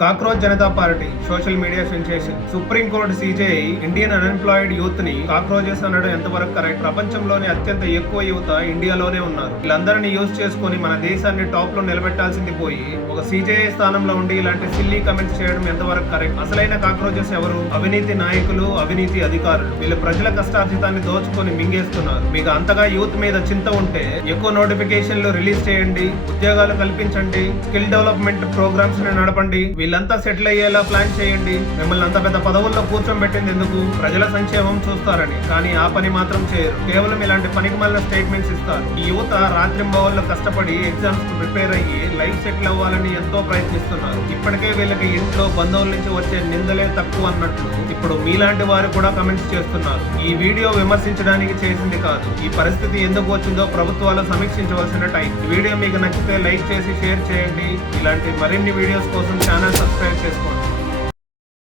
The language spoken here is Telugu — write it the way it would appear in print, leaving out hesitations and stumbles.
Cockroach Janata party social media sensation. Supreme court CJI Indian unemployed youth ని కాక్రోచెస్ అనడం ఎంతవరకు కరెక్ట్? ప్రపంచంలోనే అత్యంత ఎక్కువ యువత ఇండియాలోనే ఉన్నారు. వీళ్ళందరినీ యూజ్ చేసుకుని మన దేశాన్ని టాప్ లో నిలబెట్టాల్సింది పోయి ఒక సీజేఐ స్థానంలో ఉండి ఇలాంటి సిల్లీ కమెంట్స్ చేయడం ఎంతవరకు కరెక్ట్? అసలైన కాక్రోచెస్ ఎవరు? అవినీతి నాయకులు, అవినీతి అధికారులు. వీళ్ళు ప్రజల కష్టార్జితాన్ని దోచుకొని మింగేస్తున్నారు. మీకు అంతగా యూత్ మీద చింత ఉంటే ఎక్కువ నోటిఫికేషన్లు రిలీజ్ చేయండి, ఉద్యోగాలు కల్పించండి, స్కిల్ డెవలప్మెంట్ ప్రోగ్రామ్స్ ని నడపండి. వీళ్ళంతా సెటిల్ అయ్యేలా ప్లాన్ చేయండి. మిమ్మల్ని అంత పెద్ద పదవుల్లో కూర్చోబెట్టింది ఎందుకు? ప్రజల సంక్షేమం చూస్తారని. కానీ ఆ పని మాత్రం చేయరు. కేవలం ఇలాంటి పనికిమాలిన స్టేట్మెంట్స్ ఇస్తారు. ఈ యువత రాత్రింబవళ్ళు కష్టపడి ఎగ్జామ్స్ కు ప్రిపేర్ అయ్యి లైఫ్ సెటిల్ అవ్వాలని ఎంతో ప్రయత్నిస్తున్నారు. ఇప్పటికే వీళ్ళకి ఇంట్లో బంధువుల నుంచి వచ్చే నిందలే తక్కువ అన్నట్లు ఇప్పుడు మీలాంటి వారు కూడా కమెంట్స్ చేస్తున్నారు. ఈ వీడియో విమర్శించడానికి చేసింది కాదు. ఈ పరిస్థితి ఎందుకు వచ్చిందో ప్రభుత్వాలు సమీక్షించవలసిన టైం. ఈ వీడియో మీకు నచ్చితే లైక్ చేసి షేర్ చేయండి. ఇలాంటి మరిన్ని వీడియోస్ కోసం ఛానల్ సబ్స్క్రైబ్ చేసుకోండి.